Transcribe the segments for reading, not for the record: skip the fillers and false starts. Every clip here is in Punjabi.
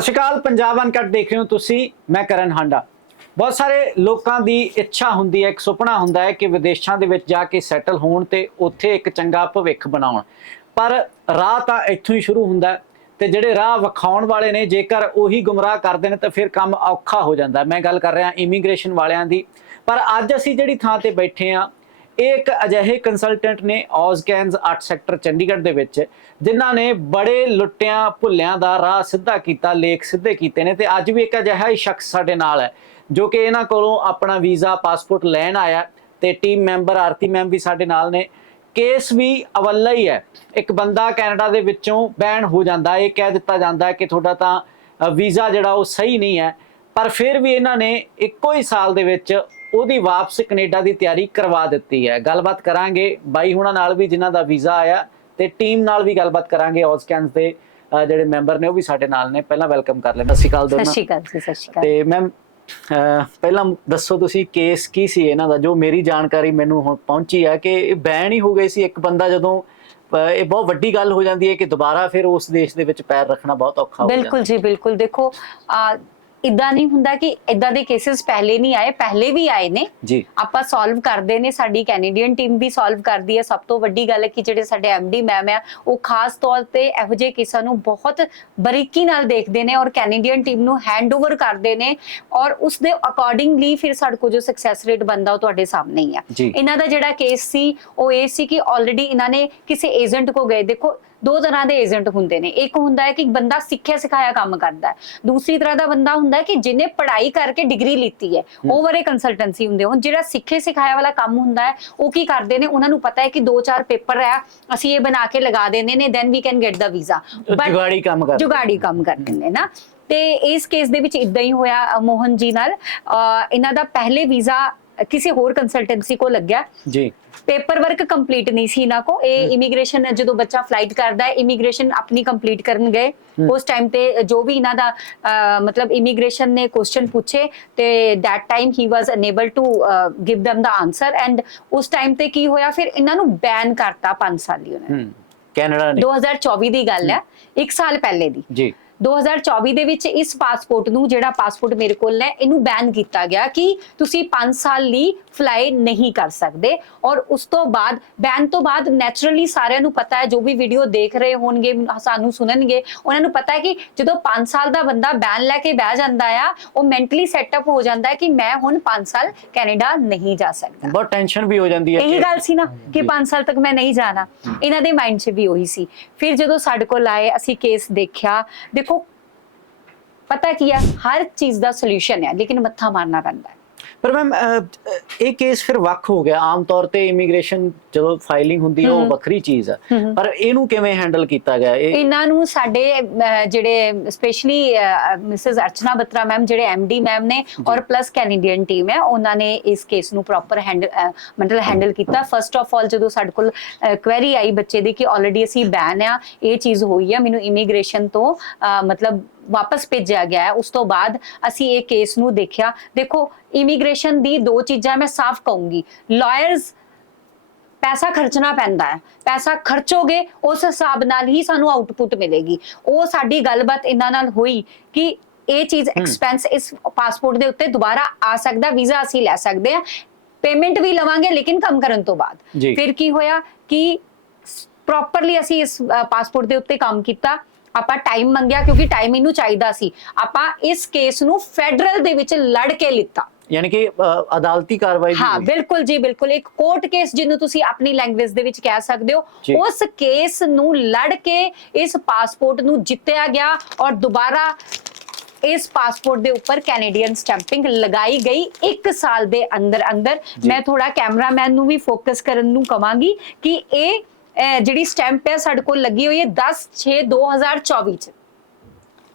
ਸਤਿ ਸ਼੍ਰੀ ਅਕਾਲ, ਪੰਜਾਬ ਅਨਕਟ ਦੇਖ ਰਹੇ ਹੋ ਤੁਸੀਂ। ਮੈਂ ਕਰਨ ਹਾਂਡਾ। ਬਹੁਤ ਸਾਰੇ ਲੋਕਾਂ ਦੀ ਇੱਛਾ ਹੁੰਦੀ ਹੈ, ਇੱਕ ਸੁਪਨਾ ਹੁੰਦਾ ਹੈ ਕਿ ਵਿਦੇਸ਼ਾਂ ਦੇ ਵਿੱਚ ਜਾ ਕੇ ਸੈਟਲ ਹੋਣ ਤੇ ਉੱਥੇ ਇੱਕ ਚੰਗਾ ਭਵਿੱਖ ਬਣਾਉਣ। ਪਰ ਰਾਹ ਤਾਂ ਇੱਥੋਂ ਹੀ ਸ਼ੁਰੂ ਹੁੰਦਾ ਤੇ ਜਿਹੜੇ ਰਾਹ ਵਿਖਾਉਣ ਵਾਲੇ ਨੇ ਜੇਕਰ ਉਹੀ ਗੁੰਮਰਾਹ ਕਰਦੇ ਨੇ ਤਾਂ ਫਿਰ ਕੰਮ ਔਖਾ ਹੋ ਜਾਂਦਾ। ਮੈਂ ਗੱਲ ਕਰ ਰਿਹਾ ਇਮੀਗ੍ਰੇਸ਼ਨ ਵਾਲਿਆਂ ਦੀ। ਪਰ ਅੱਜ ਅਸੀਂ ਜਿਹੜੀ ਥਾਂ ਤੇ ਬੈਠੇ ਆ, ਇਹ ਇੱਕ ਅਜਿਹੇ ਕੰਸਲਟੈਂਟ ਨੇ ਔਜ਼ਕੈਨਜ਼ 8 ਸੈਕਟਰ ਚੰਡੀਗੜ੍ਹ ਦੇ ਵਿੱਚ, ਜਿਨ੍ਹਾਂ ਨੇ ਬੜੇ ਲੁੱਟਿਆਂ ਭੁੱਲਿਆਂ ਦਾ ਰਾਹ ਸਿੱਧਾ ਕੀਤਾ, ਲੇਖ ਸਿੱਧੇ ਕੀਤੇ ਨੇ। ਤੇ ਅੱਜ ਵੀ ਇੱਕ ਅਜਿਹਾ ਹੀ ਸ਼ਖਸ ਸਾਡੇ ਨਾਲ ਹੈ ਜੋ ਕਿ ਇਹਨਾਂ ਕੋਲੋਂ ਆਪਣਾ ਵੀਜ਼ਾ ਪਾਸਪੋਰਟ ਲੈਣ ਆਇਆ। ਤੇ ਟੀਮ ਮੈਂਬਰ ਆਰਤੀ ਮੈਮ ਵੀ ਸਾਡੇ ਨਾਲ ਨੇ। ਕੇਸ ਵੀ ਅਵੱਲਾ ਹੀ ਹੈ। ਇੱਕ ਬੰਦਾ ਕੈਨੇਡਾ ਦੇ ਵਿੱਚੋਂ ਬੈਨ ਹੋ ਜਾਂਦਾ, ਇਹ ਕਹਿ ਦਿੱਤਾ ਜਾਂਦਾ ਕਿ ਤੁਹਾਡਾ ਤਾਂ ਵੀਜ਼ਾ ਜਿਹੜਾ ਉਹ ਸਹੀ ਨਹੀਂ ਹੈ, ਪਰ ਫਿਰ ਵੀ ਇਹਨਾਂ ਨੇ ਇੱਕੋ ਹੀ ਸਾਲ ਦੇ ਵਿੱਚ ਉਹਦੀ ਵਾਪਸ ਕੈਨੇਡਾ ਦੀ ਤਿਆਰੀ ਕਰਵਾ ਦਿੱਤੀ ਹੈ। ਗੱਲਬਾਤ ਕਰਾਂਗੇ ਬਾਈ ਹੁਣਾਂ ਨਾਲ ਵੀ ਜਿਨ੍ਹਾਂ ਦਾ ਵੀਜ਼ਾ ਆਇਆ, ਤੇ ਟੀਮ ਨਾਲ ਵੀ ਗੱਲਬਾਤ ਕਰਾਂਗੇ। ਔਜ਼ਕੈਨਜ਼ ਦੇ ਜਿਹੜੇ ਮੈਂਬਰ ਨੇ ਉਹ ਵੀ ਸਾਡੇ ਨਾਲ ਨੇ। ਪਹਿਲਾਂ ਵੈਲਕਮ ਕਰ ਲੈਣਾ। ਸਤਿ ਸ਼੍ਰੀ ਅਕਾਲ ਦੋਨੋਂ। ਸਤਿ ਸ਼੍ਰੀ ਅਕਾਲ ਜੀ। ਸਤਿ ਸ਼੍ਰੀ ਅਕਾਲ। ਤੇ ਮੈਮ ਪਹਿਲਾਂ ਦੱਸੋ ਤੁਸੀਂ ਕੇਸ ਕੀ ਸੀ ਇਹਨਾਂ ਦਾ? ਜੋ ਮੇਰੀ ਜਾਣਕਾਰੀ ਮੈਨੂੰ ਹੁਣ ਪਹੁੰਚੀ ਹੈ ਕਿ ਇਹ ਬੈਨ ਹੀ ਹੋ ਗਏ ਸੀ। ਇੱਕ ਬੰਦਾ ਜਦੋਂ ਇਹ ਬਹੁਤ ਵੱਡੀ ਗੱਲ ਹੋ ਜਾਂਦੀ ਹੈ ਕਿ ਦੁਬਾਰਾ ਫਿਰ ਉਸ ਦੇਸ਼ ਦੇ ਵਿੱਚ ਪੈਰ ਰੱਖਣਾ ਬਹੁਤ ਔਖਾ ਹੋ ਜਾਂਦਾ। ਬਿਲਕੁਲ ਜੀ, ਬਿਲਕੁਲ। ਦੇਖੋ ਇਦਾਂ ਨਹੀਂ ਹੁੰਦਾ ਕਿ ਇਦਾਂ ਦੇ ਕੇਸਿਸ ਪਹਿਲੇ ਨਹੀਂ ਆਏ, ਪਹਿਲੇ ਵੀ ਆਏ ਨੇ ਜੀ। ਆਪਾਂ ਸੋਲਵ ਕਰਦੇ ਨੇ, ਸਾਡੀ ਕੈਨੇਡੀਅਨ ਟੀਮ ਵੀ ਸੋਲਵ ਕਰਦੀ ਹੈ। ਸਭ ਤੋਂ ਵੱਡੀ ਗੱਲ ਹੈ ਕਿ ਜਿਹੜੇ ਸਾਡੇ ਐਮਡੀ ਮੈਮ ਆ, ਉਹ ਖਾਸ ਤੌਰ ਤੇ ਇਹੋ ਜਿਹੇ ਕੇਸਾਂ ਨੂੰ ਬਹੁਤ ਬਰੀਕੀ ਨਾਲ ਦੇਖਦੇ ਨੇ ਔਰ ਕੈਨੇਡੀਅਨ ਟੀਮ ਨੂੰ ਹੈਂਡਓਵਰ ਕਰਦੇ ਨੇ, ਔਰ ਉਸ ਦੇ ਅਕੋਰਡਿੰਗਲੀ ਫਿਰ ਸਾਡੇ ਕੋਲ ਜੋ ਸਕਸੈਸ ਰੇਟ ਬਣਦਾ ਉਹ ਤੁਹਾਡੇ ਸਾਹਮਣੇ ਹੀ ਆ। ਇਹਨਾਂ ਦਾ ਜਿਹੜਾ ਕੇਸ ਸੀ ਉਹ ਇਹ ਸੀ ਕਿ ਆਲਰੇਡੀ ਇਹਨਾਂ ਨੇ ਕਿਸੇ ਏਜੰਟ ਕੋ ਗਏ। ਦੇਖੋ, ਦੋ ਤਰ੍ਹਾਂ ਦੇ ਏਜੰਟ ਹੁੰਦੇ ਨੇ। ਇੱਕ ਹੁੰਦਾ ਹੈ ਕਿ ਬੰਦਾ ਸਿੱਖਿਆ ਸਿਖਾਇਆ ਕੰਮ ਕਰਦਾ ਹੈ, ਦੂਸਰੀ ਤਰ੍ਹਾਂ ਦਾ ਬੰਦਾ ਹੁੰਦਾ ਹੈ ਕਿ ਜਿਹਨੇ ਪੜ੍ਹਾਈ ਕਰਕੇ ਡਿਗਰੀ ਲਿੱਤੀ ਹੈ, ਉਹ ਵਾਲੇ ਕੰਸਲਟੈਂਸੀ ਹੁੰਦੇ। ਹੁਣ ਜਿਹੜਾ ਸਿੱਖੇ ਸਿਖਾਇਆ ਵਾਲਾ ਕੰਮ ਹੁੰਦਾ ਹੈ, ਉਹ ਕੀ ਕਰਦੇ ਨੇ, ਉਹਨਾਂ ਨੂੰ ਪਤਾ ਹੈ ਕਿ 2-4 ਪੇਪਰ ਹੈ, ਅਸੀਂ ਇਹ ਬਣਾ ਕੇ ਲਗਾ ਦਿੰਦੇ ਨੇ, then we can get the visa. ਜੁਗਾੜੀ ਕੰਮ ਕਰ ਦਿੰਦੇ ਨਾ। ਤੇ ਇਸ ਕੇਸ ਦੇ ਵਿੱਚ ਇਦਾਂ ਹੀ ਹੋਇਆ ਮੋਹਨ ਜੀ ਨਾਲ। ਇਹਨਾਂ ਦਾ ਪਹਿਲੇ ਵੀਜ਼ਾ ਕਿਸੇ ਹੋਰ ਕੰਸਲਟੈਂਸੀ ਕੋ ਲੱਗਿਆ ਜੀ। पेपर वर्क कंप्लीट नहीं सी इन्हां को। इमीग्रेशन जो बच्चा फ्लाइट करता है, इमीग्रेशन अपनी कंप्लीट करन गए उस टाइम ते जो भी इन्हां दा मतलब इमीग्रेशन ने क्वेश्चन पूछे ते that time he was unable to give them the answer. And उस टाइम ते की होया, फिर इन्हां नू बैन करता 5 साल ली उन्होंने। कैनेडा ने 2024 दी गल है, 1 साल पहले दी जी। 2024 ਦੇ ਵਿੱਚ ਇਸ ਪਾਸਪੋਰਟ ਨੂੰ, ਜਿਹੜਾ ਪਾਸਪੋਰਟ ਮੇਰੇ ਕੋਲ ਹੈ, ਇਹਨੂੰ ਬੈਨ ਕੀਤਾ ਗਿਆ ਕਿ ਤੁਸੀਂ 5 ਸਾਲ ਲਈ ਫਲਾਈ ਨਹੀਂ ਕਰ ਸਕਦੇ। ਔਰ ਉਸ ਤੋਂ ਬਾਅਦ ਬੈਨ ਤੋਂ ਬਾਅਦ ਨੈਚੁਰਲੀ ਸਾਰਿਆਂ ਨੂੰ ਪਤਾ ਹੈ, ਜੋ ਵੀ ਵੀਡੀਓ ਦੇਖ ਰਹੇ ਹੋਣਗੇ, ਸਾਨੂੰ ਸੁਣਨਗੇ, ਉਹਨਾਂ ਨੂੰ ਪਤਾ ਹੈ ਕਿ ਜਦੋਂ 5 ਸਾਲ ਦਾ ਬੰਦਾ ਬੈਨ ਲੈ ਕੇ ਬਹਿ ਜਾਂਦਾ ਆ, ਉਹ ਮੈਂਟਲੀ ਸੈਟਅਪ ਹੋ ਜਾਂਦਾ ਹੈ ਕਿ ਮੈਂ ਹੁਣ 5 ਸਾਲ ਕੈਨੇਡਾ ਨਹੀਂ ਜਾ ਸਕਦਾ। ਬਹੁਤ ਟੈਨਸ਼ਨ ਵੀ ਹੋ ਜਾਂਦੀ ਹੈ। ਇਹੀ ਗੱਲ ਸੀ ਨਾ ਕਿ 5 ਸਾਲ ਤੱਕ ਮੈਂ ਨਹੀਂ ਜਾਣਾ। ਇਹਨਾਂ ਦੇ ਮਾਈਂਡ 'ਚ ਵੀ ਉਹੀ ਸੀ। ਫਿਰ ਜਦੋਂ ਸਾਡੇ ਕੋਲ ਆਏ, ਅਸੀਂ ਕੇਸ ਦੇਖਿਆ। ਦੇਖੋ, ਪਤਾ ਕੀ ਹੈ, ਹਰ ਚੀਜ਼ ਦਾ ਸੋਲੂਸ਼ਨ ਹੈ, ਲੇਕਿਨ ਮੱਥਾ ਮਾਰਨਾ ਪੈਂਦਾ ਹੈ। ਪਰ ਮੈਮ ਇਹ ਕੇਸ ਫਿਰ ਵੱਖ ਹੋ ਗਿਆ। ਆਮ ਤੌਰ ਤੇ ਇਮੀਗ੍ਰੇਸ਼ਨ ਜਦੋਂ ਫਾਈਲਿੰਗ ਹੁੰਦੀ ਹੈ ਉਹ ਵੱਖਰੀ ਚੀਜ਼ ਹੈ, ਪਰ ਇਹਨੂੰ ਕਿਵੇਂ ਹੈਂਡਲ ਕੀਤਾ ਗਿਆ? ਇਹਨਾਂ ਨੂੰ ਸਾਡੇ ਜਿਹੜੇ ਸਪੈਸ਼ਲੀ ਮਿਸਿਸ ਅਰਚਨਾ ਬਤਰਾ ਮੈਮ, ਜਿਹੜੇ ਐਮਡੀ ਮੈਮ ਨੇ, ਔਰ ਪਲੱਸ ਕੈਨੇਡੀਅਨ ਟੀਮ ਹੈ, ਉਹਨਾਂ ਨੇ ਇਸ ਕੇਸ ਨੂੰ ਪ੍ਰੋਪਰ ਹੈਂਡਲ ਕੀਤਾ। ਫਸਟ ਆਫ ਆਲ ਜਦੋਂ ਸਾਡੇ ਕੋਲ ਕੁਐਰੀ ਆਈ ਬੱਚੇ ਦੀ ਕਿ ਆਲਰੇਡੀ ਅਸੀਂ ਬੈਨ ਆ, ਇਹ ਚੀਜ਼ ਹੋਈ ਆ, ਮੈਨੂੰ ਇਮੀਗ੍ਰੇਸ਼ਨ ਤੋਂ ਮਤਲਬ ਵਾਪਸ ਭੇਜਿਆ ਗਿਆ ਹੈ, ਉਸ ਤੋਂ ਬਾਅਦ ਅਸੀਂ ਇਹ ਕੇਸ ਨੂੰ ਦੇਖਿਆ। ਦੇਖੋ, ਇਮੀਗ੍ਰੇਸ਼ਨ ਦੀ 2 ਚੀਜ਼ਾਂ ਮੈਂ ਸਾਫ਼ ਕਹੂੰਗੀ। ਲਾਇਰਸ ਪੈਸਾ ਖਰਚਣਾ ਪੈਂਦਾ ਹੈ, ਪੈਸਾ ਖਰਚੋਗੇ ਉਸ ਹਿਸਾਬ ਨਾਲ ਹੀ ਸਾਨੂੰ ਆਊਟਪੁੱਟ ਮਿਲੇਗੀ। ਉਹ ਸਾਡੀ ਗੱਲਬਾਤ ਇਹਨਾਂ ਨਾਲ ਹੋਈ ਕਿ ਇਹ ਚੀਜ਼ ਐਕਸਪੈਂਸ ਇਸ ਪਾਸਪੋਰਟ ਦੇ ਉੱਤੇ ਦੁਬਾਰਾ ਆ ਸਕਦਾ, ਵੀਜ਼ਾ ਅਸੀਂ ਲੈ ਸਕਦੇ ਹਾਂ, ਪੇਮੈਂਟ ਵੀ ਲਵਾਂਗੇ, ਲੇਕਿਨ ਕੰਮ ਕਰਨ ਤੋਂ ਬਾਅਦ। ਫਿਰ ਕੀ ਹੋਇਆ ਕਿ ਪ੍ਰੋਪਰਲੀ ਅਸੀਂ ਇਸ ਪਾਸਪੋਰਟ ਦੇ ਉੱਤੇ ਕੰਮ ਕੀਤਾ। ਆਪਾਂ ਟਾਈਮ ਮੰਗਿਆ ਕਿਉਂਕਿ ਟਾਈਮ ਇਹਨੂੰ ਚਾਹੀਦਾ ਸੀ। ਆਪਾਂ ਇਸ ਕੇਸ ਨੂੰ ਫੈਡਰਲ ਦੇ ਵਿੱਚ ਲੜ ਕੇ ਲਿੱਤਾ, ਯਾਨੀ ਕਿ ਅਦਾਲਤੀ ਕਾਰਵਾਈ। ਹਾਂ, ਬਿਲਕੁਲ ਜੀ, ਬਿਲਕੁਲ। ਇੱਕ ਕੋਰਟ ਕੇਸ ਜਿਹਨੂੰ ਤੁਸੀਂ ਆਪਣੀ ਲੈਂਗੁਏਜ ਦੇ ਵਿੱਚ ਕਹਿ ਸਕਦੇ ਹੋ, ਉਸ ਕੇਸ ਨੂੰ ਲੜ ਕੇ ਇਸ ਪਾਸਪੋਰਟ ਨੂੰ ਜਿੱਤਿਆ ਗਿਆ ਔਰ ਦੁਬਾਰਾ ਇਸ ਪਾਸਪੋਰਟ ਦੇ ਉੱਪਰ ਕੈਨੇਡੀਅਨ ਸਟੈਂਪਿੰਗ ਲਗਾਈ ਗਈ 1 ਸਾਲ ਦੇ ਅੰਦਰ ਅੰਦਰ। ਮੈਂ ਥੋੜਾ ਕੈਮਰਾਮੈਨ ਨੂੰ ਵੀ ਫੋਕਸ ਕਰਨ ਨੂੰ ਕਵਾਂਗੀ ਕਿ ਇਹ ਜਿਹੜੀ ਸਟੈਂਪ ਹੈ ਸਾਡੇ ਕੋਲ ਲੱਗੀ ਹੋਈ ਹੈ 10/6/2024 ਚ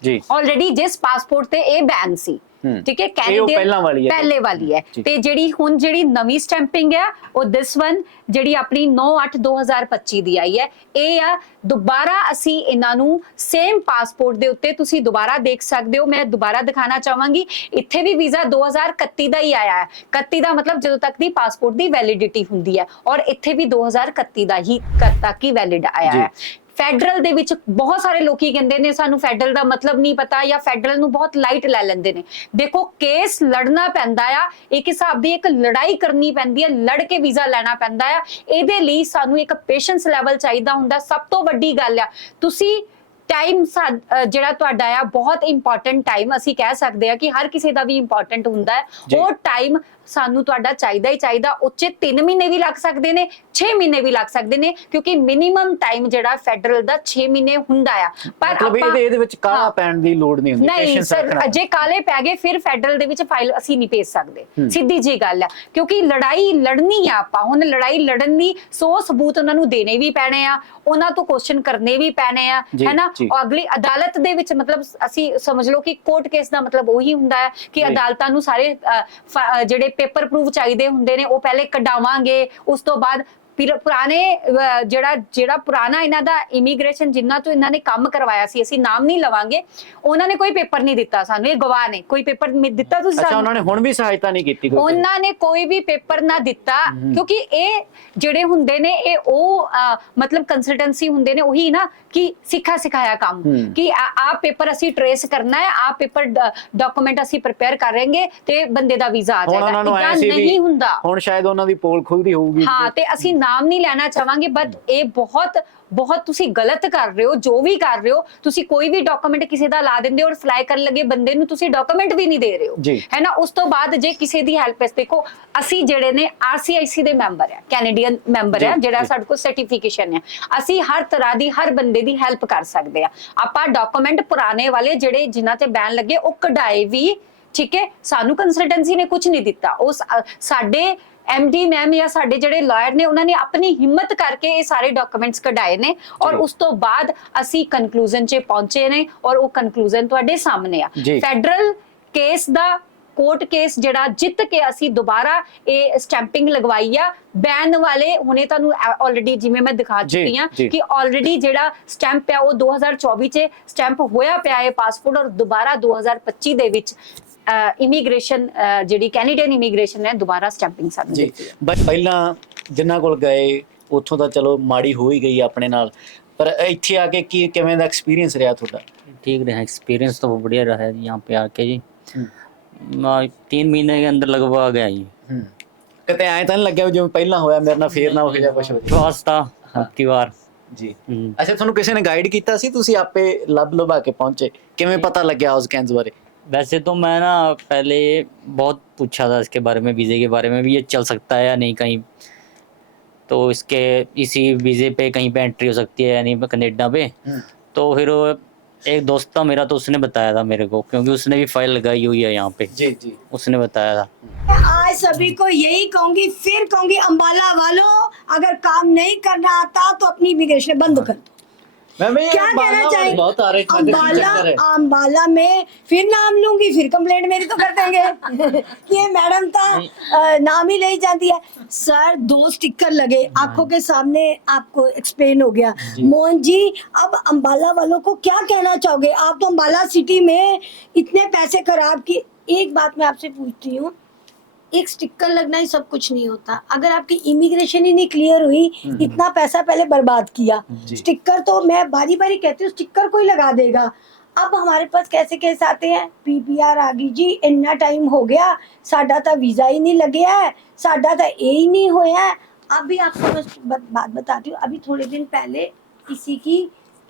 ਜੀ। ਆਲਰੇਡੀ ਜਿਸ ਪਾਸਪੋਰਟ ਤੇ ਇਹ ਬੈਨ ਸੀ, ਠੀਕ ਹੈ, ਕੈਨੇਡੀਅਨ ਪਹਿਲੇ ਵਾਲੀ ਹੈ। ਤੇ ਜਿਹੜੀ ਹੁਣ ਜਿਹੜੀ ਨਵੀਂ ਸਟੈਂਪਿੰਗ ਹੈ ਉਹ ਦਿਸ ਵਨ ਜਿਹੜੀ ਆਪਣੀ 9/8/2025 ਦੀ ਆਈ ਹੈ, ਇਹ ਆ। ਦੁਬਾਰਾ ਅਸੀਂ ਇਹਨਾਂ ਨੂੰ ਸੇਮ ਪਾਸਪੋਰਟ ਦੇ ਉੱਤੇ ਤੁਸੀਂ ਦੁਬਾਰਾ ਦੇਖ ਸਕਦੇ ਹੋ। ਮੈਂ ਦੁਬਾਰਾ ਦਿਖਾਣਾ ਚਾਹਾਂਗੀ, ਇੱਥੇ ਵੀ ਵੀਜ਼ਾ 2031 ਦਾ ਹੀ ਆਇਆ ਹੈ। 31 ਦਾ ਮਤਲਬ ਜਦੋਂ ਤੱਕ ਦੀ ਪਾਸਪੋਰਟ ਦੀ ਵੈਲਿਡਿਟੀ ਹੁੰਦੀ ਹੈ, ਔਰ ਇੱਥੇ ਵੀ 2031 ਦਾ ਹੀ ਤੱਕ ਹੀ ਵੈਲਿਡ ਆਇਆ ਹੈ। ਫੈਡਰਲ ਦੇ ਵਿੱਚ ਬਹੁਤ ਸਾਰੇ ਲੋਕੀ ਕਹਿੰਦੇ ਨੇ ਸਾਨੂੰ ਫੈਡਰਲ ਦਾ ਮਤਲਬ ਨਹੀਂ ਪਤਾ ਜਾਂ ਫੈਡਰਲ ਨੂੰ ਬਹੁਤ ਲਾਈਟ ਲੈ ਲੈਂਦੇ ਨੇ। ਦੇਖੋ ਕੇਸ ਲੜਨਾ ਪੈਂਦਾ ਆ, ਇੱਕ ਹਿਸਾਬ ਦੀ ਇੱਕ ਲੜਾਈ ਕਰਨੀ ਪੈਂਦੀ ਹੈ, ਲੜ ਕੇ ਵੀਜ਼ਾ ਲੈਣਾ ਪੈਂਦਾ ਆ। ਇਹਦੇ ਲਈ ਸਾਨੂੰ ਇੱਕ ਪੇਸ਼ੈਂਸ ਲੈਵਲ ਚਾਹੀਦਾ ਹੁੰਦਾ। ਸਭ ਤੋਂ ਵੱਡੀ ਗੱਲ ਆ ਤੁਸੀਂ ਟਾਈਮ ਜਿਹੜਾ ਤੁਹਾਡਾ ਆ ਬਹੁਤ ਇੰਪੋਰਟੈਂਟ ਟਾਈਮ ਅਸੀਂ ਕਹਿ ਸਕਦੇ ਆ ਕਿ ਹਰ ਕਿਸੇ ਦਾ ਵੀ ਇੰਪੋਰਟੈਂਟ ਹੁੰਦਾ ਹੈ। ਉਹ ਟਾਈਮ ਸਾਨੂੰ ਤੁਹਾਡਾ ਚਾਹੀਦਾ ਹੀ ਚਾਹੀਦਾ। ਉੱਚੇ 3 ਮਹੀਨੇ ਵੀ ਲੱਗ ਸਕਦੇ ਨੇ, 6 ਮਹੀਨੇ ਵੀ ਲੱਗ ਸਕਦੇ ਨੇ, ਕਿਉਂਕਿ ਮਿਨੀਮਮ ਟਾਈਮ ਜਿਹੜਾ ਫੈਡਰਲ ਦਾ 6 ਮਹੀਨੇ ਹੁੰਦਾ ਆ। ਪਰ ਮਤਲਬ ਇਹਦੇ ਵਿੱਚ ਕਾਲਾ ਪੈਣ ਦੀ ਲੋੜ ਨਹੀਂ ਹੁੰਦੀ। ਨਹੀਂ ਸਰ, ਜੇ ਕਾਲੇ ਪੈ ਗਏ ਫਿਰ ਫੈਡਰਲ ਦੇ ਵਿੱਚ ਫਾਈਲ ਅਸੀਂ ਨਹੀਂ ਭੇਜ ਸਕਦੇ, ਸਿੱਧੀ ਜੀ ਗੱਲ ਹੈ। ਕਿਉਂਕਿ ਲੜਾਈ ਲੜਨੀ ਆ ਆਪਾਂ, ਹੁਣ ਲੜਾਈ ਲੜਨ ਦੀ 100 ਸਬੂਤ ਉਹਨਾਂ ਨੂੰ ਦੇਣੇ ਵੀ ਪੈਣੇ ਆ, ਉਹਨਾਂ ਤੋਂ ਕੁਐਸਚਨ ਕਰਨੇ ਵੀ ਪੈਣੇ ਆ, ਹੈ ਨਾ। ਅਗਲੀ ਅਦਾਲਤ ਦੇ ਵਿੱਚ ਮਤਲਬ ਅਸੀਂ ਸਮਝ ਲਓ ਕਿ ਕੋਰਟ ਕੇਸ ਦਾ ਮਤਲਬ ਉਹੀ ਹੁੰਦਾ ਹੈ ਕਿ ਅਦਾਲਤਾਂ ਨੂੰ ਸਾਰੇ ਜਿਹੜੇ ਪੇਪਰ ਪ੍ਰੂਫ ਚਾਹੀਦੇ ਹੁੰਦੇ ਨੇ ਉਹ ਪਹਿਲੇ ਕਢਾਵਾਂਗੇ। ਉਸ ਤੋਂ ਬਾਅਦ ਪੁਰਾਣੇ ਜਿਹੜਾ ਪੁਰਾਣਾ ਇਹਨਾਂ ਦਾ ਇਮੀਗ੍ਰੇਸ਼ਨ ਜਿੰਨਾ ਤੋਂ ਇਹਨਾਂ ਨੇ ਕੰਮ ਕਰਵਾਇਆ ਸੀ, ਅਸੀਂ ਨਾਮ ਨਹੀਂ ਲਵਾਂਗੇ, ਉਹਨਾਂ ਨੇ ਕੋਈ ਪੇਪਰ ਨਹੀਂ ਦਿੱਤਾ ਸਾਨੂੰ। ਇਹ ਗਵਾਹ ਨੇ, ਕੋਈ ਪੇਪਰ ਦਿੱਤਾ ਤੁਸੀਂ ਸਾਨੂੰ? ਉਹਨਾਂ ਨੇ ਹੁਣ ਵੀ ਸਹਾਇਤਾ ਨਹੀਂ ਕੀਤੀ? ਉਹਨਾਂ ਨੇ ਕੋਈ ਵੀ ਪੇਪਰ ਨਾ ਦਿੱਤਾ, ਕਿਉਂਕਿ ਇਹ ਜਿਹੜੇ ਹੁੰਦੇ ਨੇ ਇਹ ਉਹ ਮਤਲਬ ਕੰਸਲਟੈਂਸੀ ਹੁੰਦੇ ਨੇ, ਉਹੀ ਨਾ ਕਿ ਸਿੱਖਾ ਸਿਖਾਇਆ ਕੰਮ ਕਿ ਆ ਪੇਪਰ ਅਸੀਂ ਟ੍ਰੇਸ ਕਰਨਾ ਹੈ, ਆ ਪੇਪਰ ਡਾਕੂਮੈਂਟ ਅਸੀਂ ਪ੍ਰਿਪੇਅਰ ਕਰਾਂਗੇ ਤੇ ਬੰਦੇ ਦਾ ਵੀਜ਼ਾ ਆ ਜਾਏਗਾ। ਇਦਾਂ ਨਹੀਂ ਹੁੰਦਾ। ਹੁਣ ਸ਼ਾਇਦ ਉਹਨਾਂ ਦੀ ਪੋਲ ਖੁੱਲਦੀ ਹੋਊਗੀ। ਹਾਂ, ਤੇ ਅਸੀਂ ਨਾਮ ਨਹੀਂ ਲੈਣਾ ਚਾਹਾਂਗੇ, ਬਟ ਇਹ ਬਹੁਤ ਤੁਸੀਂ ਗਲਤ ਕਰ ਰਹੇ ਹੋ। ਜੋ ਵੀ ਕਰ ਰਹੇ ਹੋ ਤੁਸੀਂ, ਕੋਈ ਵੀ ਡਾਕੂਮੈਂਟ ਕਿਸੇ ਦਾ ਲਾ ਦਿੰਦੇ ਹੋ ਔਰ ਫਲਾਈ ਕਰਨ ਲੱਗੇ ਬੰਦੇ ਨੂੰ ਤੁਸੀਂ ਡਾਕੂਮੈਂਟ ਵੀ ਨਹੀਂ ਦੇ ਰਹੇ ਹੋ, ਹੈ ਨਾ। ਉਸ ਤੋਂ ਬਾਅਦ ਜੇ ਕਿਸੇ ਦੀ ਹੈਲਪ ਇਸ, ਦੇਖੋ ਅਸੀਂ ਜਿਹੜੇ ਨੇ RCIC ਦੇ ਮੈਂਬਰ ਆ, ਕੈਨੇਡੀਅਨ ਮੈਂਬਰ ਆ, ਜਿਹੜਾ ਸਾਡੇ ਕੋਲ ਸਰਟੀਫਿਕੇਸ਼ਨ ਹੈ, ਅਸੀਂ ਹਰ ਤਰ੍ਹਾਂ ਦੀ ਹਰ ਬੰਦੇ ਦੀ ਹੈਲਪ ਕਰ ਸਕਦੇ ਆ। ਆਪਾਂ ਡਾਕੂਮੈਂਟ ਪੁਰਾਣੇ ਵਾਲੇ ਜਿਹੜੇ ਜਿਨ੍ਹਾਂ ਤੇ ਬੈਨ ਲੱਗੇ ਉਹ ਕਢਾਏ ਵੀ, ਠੀਕ ਹੈ। ਸਾਨੂੰ ਕੰਸਲਟੈਂਸੀ ਨੇ ਕੁਝ ਨਹੀਂ ਦਿੱਤਾ। ਉਹ ਸਾਡੇ MD ਮੈਮ ਜਾਂ ਸਾਡੇ ਜਿਹੜੇ ਲਾਇਰ ਨੇ ਉਹਨਾਂ ਨੇ ਆਪਣੀ ਹਿੰਮਤ ਕਰਕੇ ਇਹ ਸਾਰੇ ਡਾਕੂਮੈਂਟਸ ਕਢਾਏ ਨੇ ਔਰ ਉਸ ਤੋਂ ਬਾਅਦ ਅਸੀਂ ਕਨਕਲੂਜਨ 'ਚ ਪਹੁੰਚੇ ਨੇ ਔਰ ਉਹ ਕਨਕਲੂਜਨ ਤੁਹਾਡੇ ਸਾਹਮਣੇ ਆ। ਫੈਡਰਲ ਕੇਸ ਦਾ ਕੋਰਟ ਕੇਸ ਜਿਹੜਾ ਜਿੱਤ ਕੇ ਅਸੀਂ ਦੁਬਾਰਾ ਇਹ ਸਟੈਂਪਿੰਗ ਲਗਵਾਈ ਆ। ਬੈਨ ਵਾਲੇ ਹੁਣੇ ਤੁਹਾਨੂੰ ਆਲਰੇਡੀ ਜਿਵੇਂ ਮੈਂ ਦਿਖਾ ਚੁੱਕੀ ਆ ਕਿ ਆਲਰੇਡੀ ਜਿਹੜਾ ਸਟੈਂਪ ਆ ਉਹ 2024 ਚ ਸਟੈਂਪ ਹੋਇਆ ਪਿਆ ਹੈ ਪਾਸਪੋਰਟ, ਔਰ ਦੁਬਾਰਾ 2025 ਦੇ ਵਿੱਚ ਇਮੀਗ੍ਰੇਸ਼ਨ ਜਿਹੜੀ ਕੈਨੇਡੀਅਨ ਇਮੀਗ੍ਰੇਸ਼ਨ ਹੈ ਦੁਬਾਰਾ ਸਟੈਂਪਿੰਗ ਸਾਨੂੰ ਦਿੱਤੀ। ਪਹਿਲਾਂ ਜਿਨ੍ਹਾਂ ਕੋਲ ਗਏ ਉੱਥੋਂ ਦਾ ਚਲੋ ਮਾੜੀ ਹੋ ਹੀ ਗਈ ਆਪਣੇ ਨਾਲ, पर ਇੱਥੇ ਆ ਕੇ ਕੀ ਕਿਵੇਂ ਦਾ ਐਕਸਪੀਰੀਅੰਸ ਰਿਹਾ ਤੁਹਾਡਾ? ठीक रहा एक्सपीरियंस तो बढ़िया रहा है यहाँ पे आके जी। 3 महीने के अंदर लगभग आ गया जी। ਕਿਤੇ ਐਂ ਤਾਂ ਨਹੀਂ ਲੱਗਿਆ ਜਿਵੇਂ ਪਹਿਲਾਂ ਹੋਇਆ ਮੇਰੇ ਨਾਲ ਫੇਰ ਨਾ ਹੋ ਜਾ ਕੁਝ? विश्वास था आपकी बार ਜੀ। ਅੱਛਾ, ਤੁਹਾਨੂੰ ਕਿਸੇ ਨੇ ਗਾਈਡ ਕੀਤਾ ਸੀ, ਤੁਸੀਂ ਆਪੇ ਲੱਭ ਲੁਭਾ ਕੇ ਪਹੁੰਚੇ? ਕਿਵੇਂ ਪਤਾ ਲੱਗਿਆ ਹਾਊਸਕੈਂਸ ਬਾਰੇ? वैसे तो मैं ना पहले बहुत पूछा था इसके बारे में, वीज़े के बारे में भी, ये चल सकता है या नहीं कहीं, तो इसके इसी वीज़े पे कहीं पे एंट्री हो सकती है या नहीं कनाडा पे। तो फिर एक दोस्त था मेरा, तो उसने बताया था मेरे को, क्योंकि उसने भी फाइल लगाई हुई है यहाँ पे। जी जी, उसने बताया था। आज सभी को यही कहूंगी, फिर कहूंगी, अम्बाला वालों अगर काम नहीं करना आता तो अपनी इमिग्रेशन बंद कर दो। क्या कहना चाहिए? अम्बाला में फिर नाम लूंगी, फिर कंप्लेंट मेरी तो कर देंगे कि ये मैडम था नाम ही ले जाती है। सर 2 स्टिकर लगे आंखों के सामने, आपको एक्सप्लेन हो गया। मोहन जी, अब अम्बाला वालों को क्या कहना चाहोगे? आप तो अम्बाला सिटी में इतने पैसे खराब किए। एक बात मैं आपसे पूछती हूँ, एक स्टिकर लगना ही सब कुछ नहीं होता। अगर आपकी इमिग्रेशन ही नहीं क्लियर हुई, इतना पैसा पहले बर्बाद किया, स्टिकर तो मैं बारी बारी कहती हूँ स्टिकर कोई लगा देगा। अब हमारे पास कैसे केस आते हैं, PPR आ गई जी, इतना टाइम हो गया, साडा तो वीजा ही नहीं लगे है, साडा तो ये ही नहीं होया है। अभी आपको मैं बात बताती हूँ, अभी थोड़े दिन पहले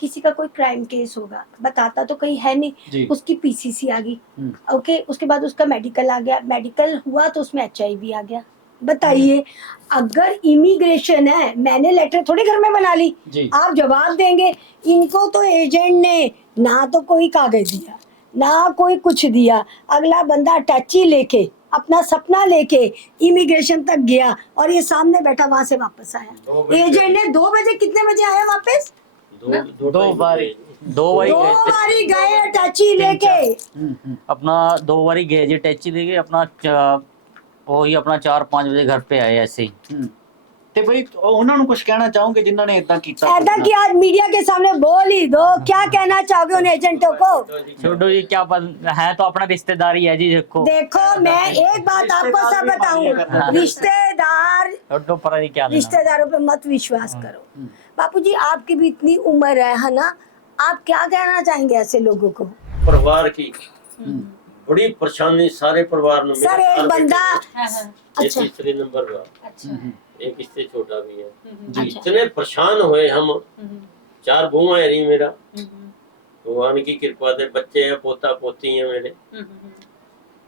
किसी का कोई क्राइम केस होगा, बताता तो कहीं है नहीं, उसकी PCC आ गई, ओके, उसके बाद उसका मेडिकल आ गया, मेडिकल हुआ तो उसमें HIV आ गया। बताइए, अगर इमिग्रेशन है, मैंने लेटर थोड़ी घर में बना ली, आप जवाब देंगे। इनको तो एजेंट ने ना तो कोई कागज दिया, ना कोई कुछ दिया, अगला बंदा टैची लेके अपना सपना लेके इमिग्रेशन तक गया और ये सामने बैठा वहां से वापस आया। एजेंट ने 2 बजे, कितने बजे आया वापस? दो बारी गए अटैची लेके, अपना 2 बारी गए जी टैची लेके, अपना वही अपना 4-5 बजे घर पे आए ऐसे ही। ਤੇ ਬਈ ਉਹਨਾਂ ਨੂੰ ਕੁਝ ਕਹਿਣਾ ਚਾਹੋਗੇ ਜਿਨ੍ਹਾਂ ਨੇ ਇਦਾਂ ਕੀਤਾ? ऐसा कि आज मीडिया के सामने बोल ही दो, क्या कहना चाहोगे उन एजेंटों को? छोटू जी क्या है तो अपना रिश्तेदार ही है जी। देखो देखो मैं एक बात आपको सब बताऊं, रिश्तेदार छोटू पर ही क्या लेना। रिश्तेदारों पे मत विश्वास करो। बापूजी आपकी भी इतनी उम्र है ना, आप क्या कहना चाहेंगे ऐसे लोगों को? परिवार की बड़ी परेशानी सारे परिवार ने। सर एक बंदा ये अच्छा तीसरे नंबर का, अच्छा एक इससे छोटा भी है। जी। इतने परेशान हुए हम, 4 बुआ है नहीं मेरा, भगवान की कृपा से बच्चे हैं, पोता पोती हैं मेरे।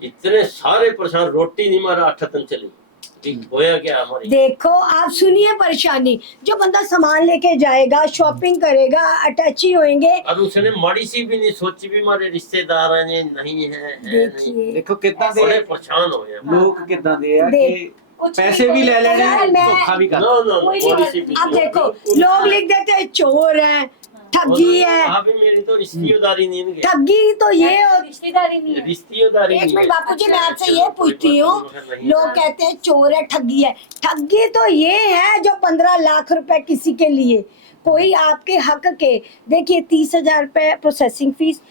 इतने सारे परेशान, रोटी नहीं मारा 8 दिन चली। होया क्या हमारी? देखो आप सुनिए परेशानी, जो बंदा सामान लेके जाएगा, शॉपिंग करेगा, अटैची होंगे। और उसने माड़ी सी भी नहीं सोची भी हमारे रिश्तेदार हैं ये नहीं है नहीं। देखिए ਦੇਖੋ ਕਿੱਦਾਂ ਦੇ बड़े परेशान हो गए। ਲੋਕ ਕਿੱਦਾਂ ਦੇ ਆ ਕਿ कुछ ਪੈਸੇ भी भी ले लेने यार मैं- ਧੋਖਾ भी नो करते। नो कोई नहीं माड़ी सी भी अब देखो लोग लिख देते हैं चोर है, ठगी है। अभी मेरी तो रिश्तेदारी नहीं है। ठगी तो ये रिश्तेदारी नहीं है। रिश्तेदारी एक नहीं मिनट है। बापूजी मैं आपसे ये पूछती हूँ, लोग कहते हैं चोर है, ठगी है। ठगी तो ये है जो 15 लाख रुपए किसी के लिए, कोई आपके हक के, देखिए 30,000 रुपए प्रोसेसिंग फीस,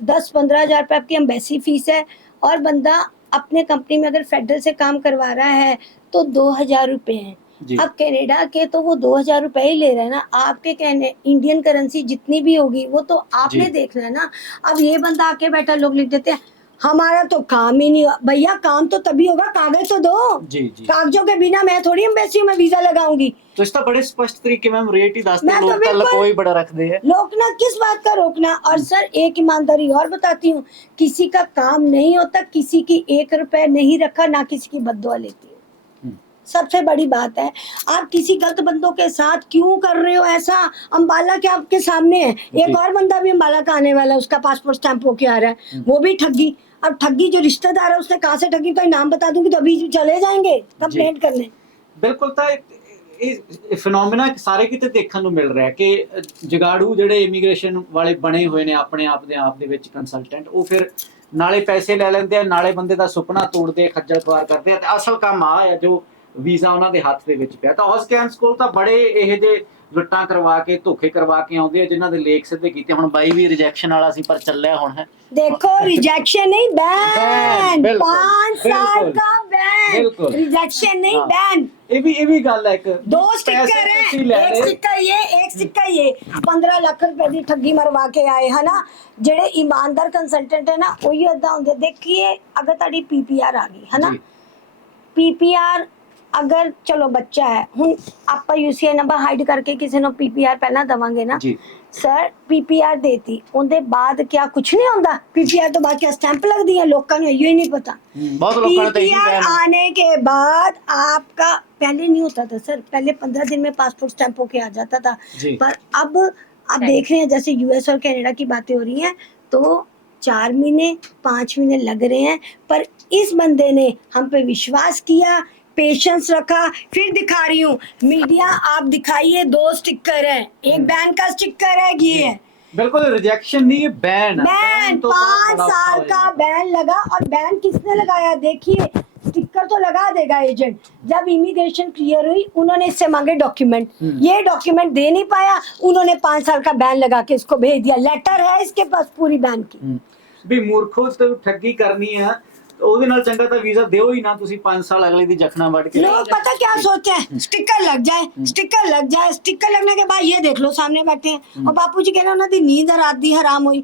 10-15 हजार रुपए आपकी एम्बेसी फीस है, और बंदा अपने कंपनी में अगर फेडरल से काम करवा रहा है तो 2,000 रुपए हैं। जी। अब कनाडा के तो वो 2,000 रुपए ही ले रहे हैं ना, आपके कहने इंडियन करेंसी जितनी भी होगी वो तो आपने जी। देखना है ना। अब ये बंदा आके बैठा, लोग लिख देते हैं हमारा तो काम ही नहीं हुआ। भैया काम तो तभी होगा, कागज तो दो। जी जी। कागजों के बिना मैं थोड़ी एम्बेसी में वीजा लगाऊंगी। तो इस तो बड़े स्पष्ट तरीके मैम रेट ही दसते मैं तो लोग तो बिल्कुल- कोई बड़ा रखते हैं। रोकना किस बात का रोकना? और सर एक ईमानदारी और बताती हूँ, किसी का काम नहीं होता, किसी की 1 रुपए नहीं रखा, ना किसी की बद्दुआ लेती हूँ। सबसे बड़ी बात है, आप किसी गलत बंदों के साथ क्यों कर रहे हो ऐसा? अम्बाला के आपके सामने है, जी। एक और बंदा भी अम्बाला का आने वाला है, उसका पासपोर्ट स्टैंप होके आ रहा है, वो भी ठगी। अब ठगी जो रिश्तेदार है उसने कहाँ से ठगी, तो नाम बता दूंगी तो अभी चले जाएंगे कंप्लेंट करने। ਬਿਲਕੁਲ ਤਾਂ ਇਹ ਫਿਨੋਮੇਨਾ ਸਾਰੇ ਕਿਤੇ ਦੇਖਣ ਨੂੰ ਮਿਲ ਰਿਹਾ ਕਿ ਜਗਾੜੂ ਜਿਹੜੇ ਇਮੀਗ੍ਰੇਸ਼ਨ ਵਾਲੇ ਬਣੇ ਹੋਏ ਨੇ ਆਪਣੇ ਆਪ ਦੇ ਵਿੱਚ ਕੰਸਲਟੈਂਟ, ਉਹ ਫਿਰ ਨਾਲੇ ਪੈਸੇ ਲੈ ਲੈਂਦੇ ਆ, ਨਾਲੇ ਬੰਦੇ ਦਾ ਸੁਪਨਾ ਤੋੜਦੇ ਆ, ਖੱਜਲ ਖੁਆਰ ਕਰਦੇ ਆ। ਤੇ ਅਸਲ ਕੰਮ ਆ ਹੈ ਜੋ ਵੀਜ਼ਾ ਉਹਨਾਂ ਦੇ ਹੱਥ ਦੇ ਵਿੱਚ ਪਿਆ। ਤਾਂ ਹੌਸਕੈਂਸ ਕੋਲ ਤਾਂ ਬੜੇ ਇਹ ਜਿਹੇ ਲੁੱਟਾਂ ਕਰਵਾ ਕੇ ਧੋਖੇ ਕਰਵਾ ਕੇ ਆਉਂਦੇ ਆ ਜਿਨ੍ਹਾਂ ਦੇ ਲੇਖ ਸਿੱਧੇ ਕੀਤੇ। ਹੁਣ ਬਾਈ ਵੀ ਰਿਜੈਕਸ਼ਨ ਵਾਲਾ ਸੀ ਪਰ ਚੱਲਿਆ ਹੁਣ ਹੈ। देखो रिजेक्शन नहीं, बैन। बिल्कुल, 5 साल बिल्कुल, का बैन, बिल्कुल। रिजेक्शन नहीं, हाँ। बैन। ਇਹ ਵੀ ਗੱਲ ਹੈ ਇੱਕ 2 पैसे स्टिकर है, ਤੁਸੀਂ ਲੈ एक ਲਏ। सिक्का ये, एक सिक्का ये। 15 लाख रुपए की ठगी मरवा के आए है ना। जेडे ईमानदार कंसल्टेंट है ना वही अदा होंगे। देखिए अगर ताड़ी पीपीआर आ गई है ना, जी। पीपीआर अगर चलो बच्चा है, हुन ਆਪਾਂ यूसीआई नंबर हाइड करके किसी ਨੂੰ पीपीआर ਪਹਿਲਾਂ ਦਵਾਂਗੇ ਨਾ ਜੀ। ਸਰ ਪੀਪੀਆਰ ਦੇਤੀ, ਉਹਦੇ ਬਾਅਦ क्या कुछ नहीं ਹੁੰਦਾ? पीपीआर तो बाद क्या स्टैंप लगती है, लोगों को यही नहीं पता। बहुत लोगों ने तो यही पीपीआर कहना। आने के बाद आपका पहले नहीं होता था सर, पहले 15 दिन में पासपोर्ट स्टैंप होके आ जाता था, जी। पर अब आप देख रहे हैं जैसे यूएस और कनाडा की बातें हो रही हैं तो 4 महीने 5 महीने लग रहे हैं। पर इस बंदे ने हम पे विश्वास किया, पेशेंस रखा। फिर दिखा रही हूँ, मीडिया आप दिखाइए, 2 स्टिकर है, एक बैन का स्टिकर है, ये है बिल्कुल रिजेक्शन नहीं, ये बैन है। बैन। तो 5 बड़ा साल औखा का हो बैन लगा। और बैन किसने लगाया? देखिए स्टिकर तो लगा देगा एजेंट। जब इमिग्रेशन क्लियर हुई उन्होंने इससे मांगे डॉक्यूमेंट, ये डॉक्यूमेंट दे नहीं पाया, उन्होंने 5 साल का बैन लगा के इसको भेज दिया। लेटर है इसके पास पूरी बैन की। ਵੀ ਮੂਰਖੋ ਤੇ ਠੱਗੀ ਕਰਨੀ ਆ ਉਹਦੇ ਨਾਲ ਚੰਗਾ ਤਾਂ ਵੀਜ਼ਾ ਦਿਓ ਹੀ ਨਾ, ਤੁਸੀਂ 5 ਸਾਲ ਅਗਲੇ ਦੀ ਜਖਣਾ ਵੱਢ ਕੇ। लोग पता क्या सोचते हैं, स्टिकर लग जाए, स्टिकर लग जाए। स्टिकर लगने के बाद ये देख लो सामने बैठे हैं और बापूजी कह रहे उन्होंने दी नींद रात दी हराम हुई।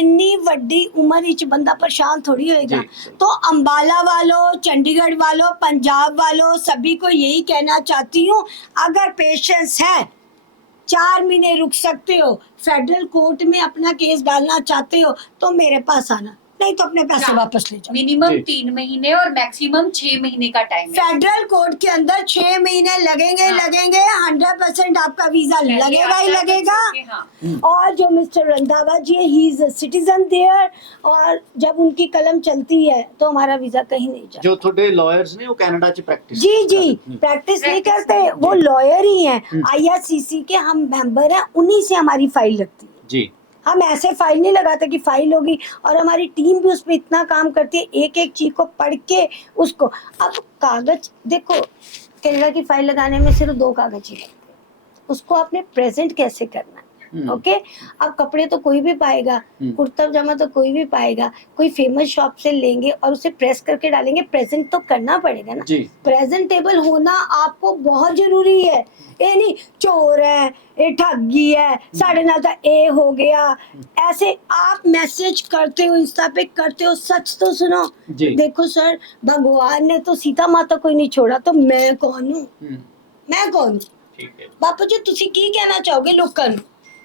इन्नी वड्डी उम्र विच बंदा परेशान थोड़ी होएगा। जी। तो अंबाला वालों, चंडीगढ़ वालों, पंजाब वालों, सभी को यही कहना चाहती हूँ, अगर पेशेंस है 4 महीने रुक सकते हो, फेडरल कोर्ट में अपना केस डालना चाहते हो तो मेरे पास आना, नहीं तो अपने पैसे वापस ले जाओ। मिनिमम जी। 3 महीने और मैक्सिमम 6 महीने का टाइम है। फेडरल कोर्ट के अंदर 6 महीने लगेंगे, हाँ। लगेंगे 100% आपका वीजा लगेगा ही लगेगा। हाँ। और जो मिस्टर रंधावा जी है, he is a citizen there, और जब उनकी कलम चलती है तो हमारा वीजा कहीं नहीं जाता। ਜੋ ਤੁਹਾਡੇ ਲਾਇਰਸ ਨੇ ਉਹ ਕੈਨੇਡਾ ਚ ਪ੍ਰੈਕਟਿਸ जी जी, प्रैक्टिस नहीं करते, वो लॉयर ही हैं। IRCC के हम मेंबर हैं, उन्हीं से हमारी फाइल लगती है। ਜੀ। हम ऐसे फाइल नहीं लगाते कि फाइल होगी। और हमारी टीम भी उसमें इतना काम करती है, एक एक चीज को पढ़ के उसको। अब कागज देखो, कनाडा की फाइल लगाने में सिर्फ 2 कागज ही लगते हैं, उसको आपने प्रेजेंट कैसे करना है। ओके, अब कपड़े तो कोई भी पाएगा, कुर्ता पजामा तो कोई भी पाएगा, कोई फेमस शॉप से लेंगे और उसे प्रेस करके डालेंगे, प्रेजेंट तो करना पड़ेगा ना। प्रेजेंटेबल होना आपको बहुत जरूरी है। ये नहीं चोर है, ये ठगी है, साढ़े नाल का ए हो गया, ऐसे आप मैसेज करते हो, इंस्टा पे करते हो, सच तो सुनो। देखो सर, भगवान ने तो सीता माता को ही नहीं छोड़ा, तो मैं कौन हूँ? मैं कौन हूँ? ठीक है, बापू जी तुसी की कहना चाहोगे लोगों को?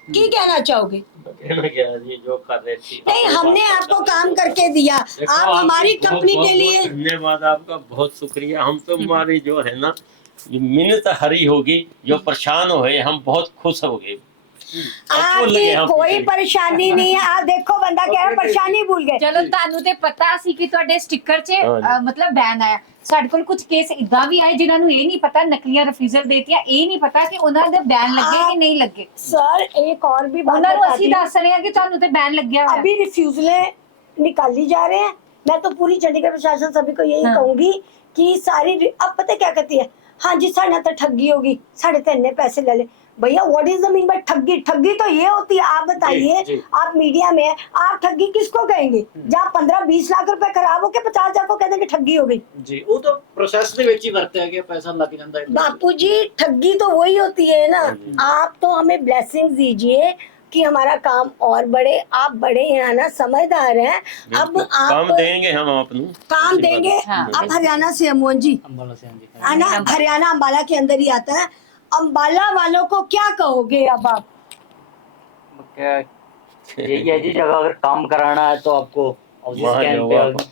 की कहना चाहोगे? कहना क्या है जी, जो कर रहे थे नहीं, हमने आपको काम करके दिया, आप हमारी कंपनी के लिए। धन्यवाद आपका, बहुत शुक्रिया। हम तो हमारी जो है ना मिन्नत हरी होगी, जो परेशान हुए हम बहुत खुश हो गए। आपकी कोई परेशानी नहीं है। आप देखो बंदा कह रहा परेशानी भूल गए। ਚਲੋ ਤੁਹਾਨੂੰ ਤੇ ਪਤਾ ਸੀ ਕਿ ਤੁਹਾਡੇ ਸਟicker 'ਚ ਮਤਲਬ ਬੈਨ ਆਇਆ। ਸਾਡੇ ਕੋਲ ਕੁਝ ਕੇਸ ਇਦਾਂ ਵੀ ਆਏ ਜਿਨ੍ਹਾਂ ਨੂੰ ਇਹ ਨਹੀਂ ਪਤਾ ਨਕਲੀਆਂ ਰਿਫਿਊਜ਼ਲ ਦੇਤੀਆਂ, ਇਹ ਨਹੀਂ ਪਤਾ ਕਿ ਉਹਨਾਂ ਦੇ ਬੈਨ ਲੱਗੇ ਕਿ ਨਹੀਂ ਲੱਗੇ। सर एक और भी बात ਉਹਨਾਂ ਨੂੰ बताती ਅਸੀਂ हूँ। ਦੱਸ ਰਹੇ ਹਾਂ ਕਿ ਤੁਹਾਨੂੰ ਤੇ ਬੈਨ ਲੱਗਿਆ ਹੋਇਆ। अभी रिफ्यूजलें निकाली जा रहे हैं। मैं तो पूरी चंडीगढ़ प्रशासन सभी को यही कहूंगी कि सारी अब पता क्या कहती है, हाँ जी साढ़े तो ठगी होगी, साढ़े तो इतने पैसे ले ले। भैया what is the mean by ठगी? ठगी तो ये होती है, आप बताइए, आप मीडिया में आप ठगी किसको कहेंगे? जहाँ 15-20 लाख रुपए खराब होके 50 लाख को कहते हैं कि ठगी हो गई ਜੀ ਉਹ ਤਾਂ ਪ੍ਰੋਸੈਸ ਦੇ ਵਿੱਚ ਹੀ ਵਰਤਿਆ ਗਿਆ, ਪੈਸਾ ਲੱਗ ਜਾਂਦਾ ਹੈ। बापू जी ठगी तो वही होती है ना। आप तो हमें ब्लेसिंग दीजिए कि हमारा काम और बढ़े, आप बड़े हैं ना, समझदार हैं। अब आप काम देंगे हम आपको, काम देंगे। आप हरियाणा से हैं मोहन जी, अम्बाला से, हाँ जी। है ना? हरियाणा अम्बाला के अंदर ही आता है। अम्बाला वालों को क्या कहोगे अब आप? क्या यही है जी, जगह अगर काम कराना है तो आपको वहाँ जाओ,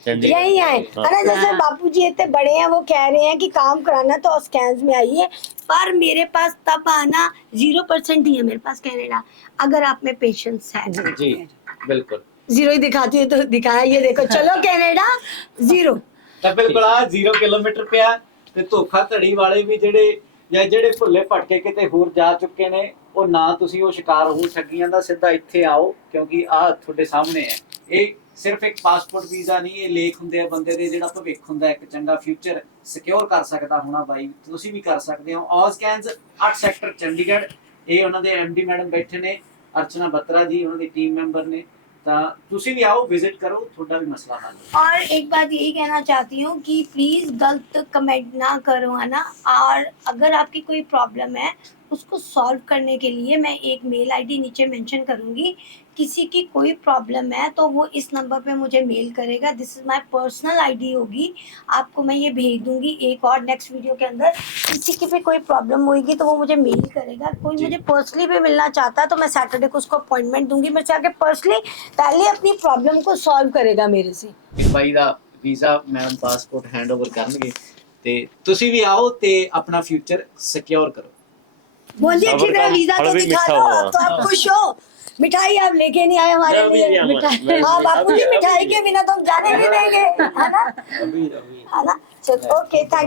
यही आए है ना। जैसे बापू जी इतने बड़े हैं, वो कह रहे हैं कि काम कराना तो स्कैन्स में आइए, पर मेरे पास तब आना 0% ही है मेरे पास कनाडा, अगर आप में पेशेंस है। ਜੀ ਬਿਲਕੁਲ 0 ही दिखाती है तो दिखाया, ये देखो चलो कनाडा 0। ਤਾਂ ਬਿਲਕੁਲ ਆ 0 ਕਿਲੋਮੀਟਰ ਪਿਆ ਤੇ ਧੋਖਾ ਧੜੀ ਵਾਲੇ ਵੀ ਜਿਹੜੇ ਭੁੱਲੇ ਭਟਕੇ ਕਿਤੇ ਹੋਰ ਜਾ ਚੁੱਕੇ ਨੇ, ਉਹ ਨਾ ਤੁਸੀਂ ਉਹ ਸ਼ਿਕਾਰ ਹੋ ਠੱਗੀਆਂ ਦਾ, ਸਿੱਧਾ ਇੱਥੇ ਆਓ, ਕਿਉਂਕਿ ਆ ਤੁਹਾਡੇ ਸਾਹਮਣੇ ਹੈ। ਇਹ ਸਿਰਫ ਇੱਕ ਪਾਸਪੋਰਟ ਵੀਜ਼ਾ ਨਹੀਂ, ਇਹ ਲੇਖ ਹੁੰਦੇ ਆ ਬੰਦੇ ਦੇ, ਜਿਹੜਾ ਭਵਿੱਖ ਹੁੰਦਾ, ਇੱਕ ਚੰਗਾ ਫਿਊਚਰ ਸਿਕਿਉਰ ਕਰ ਸਕਦਾ ਹੋਣਾ ਬਾਈ, ਤੁਸੀਂ ਵੀ ਕਰ ਸਕਦੇ ਹੋ। ਔਸਕੈਨਸ 8 ਸੈਕਟਰ ਚੰਡੀਗੜ੍ਹ, ਇਹ ਉਹਨਾਂ ਦੇ ਐਮਡੀ ਮੈਡਮ ਬੈਠੇ ਨੇ, अर्चना बत्रा जी ਉਹਨਾਂ ਦੀ ਟੀਮ ਮੈਂਬਰ ਨੇ, ਤਾਂ ਤੁਸੀਂ ਵੀ ਆਓ, ਵਿਜ਼ਿਟ ਕਰੋ, ਤੁਹਾਡਾ ਵੀ ਮਸਲਾ हल हो। और एक बात यही कहना चाहती हूँ कि प्लीज गलत कमेंट ना करो, है ना। और अगर आपकी कोई प्रॉब्लम है उसको सॉल्व करने के लिए मैं एक मेल आईडी नीचे मेंशन करूँगी। किसी की कोई प्रॉब्लम है तो वो इस नंबर पे मुझे मेल करेगा, this is my personal ID होगी, आपको मैं ये भेज दूंगी एक और नेक्स्ट वीडियो के अंदर। किसी की भी कोई प्रॉब्लम होगी तो वो मुझे मेल करेगा। कोई मुझे पर्सनली भी मिलना चाहता है तो मैं सैटरडे को उसको अपॉइंटमेंट दूंगी, मेरे से आके पर्सनली पहले अपनी प्रॉब्लम को सॉल्व करेगा मेरे से। ਬਾਈ ਦਾ ਵੀਜ਼ਾ ਮੈਡਮ ਪਾਸਪੋਰਟ ਹੈਂਡਓਵਰ ਕਰਨਗੇ ਤੇ ਤੁਸੀਂ ਵੀ ਆਓ ਤੇ ਆਪਣਾ ਫਿਊਚਰ ਸਿਕਿਉਰ ਕਰੋ। बोलिए अच्छी तरह वीजा तो दिखा दो, तो आप खुश हो। मिठाई आप लेके नहीं आए हमारे लिए, मिठाई। हाँ बापू जी, मिठाई के बिना तो हम जाने नहीं देंगे, है ना, है ना। चलो ओके, थैंक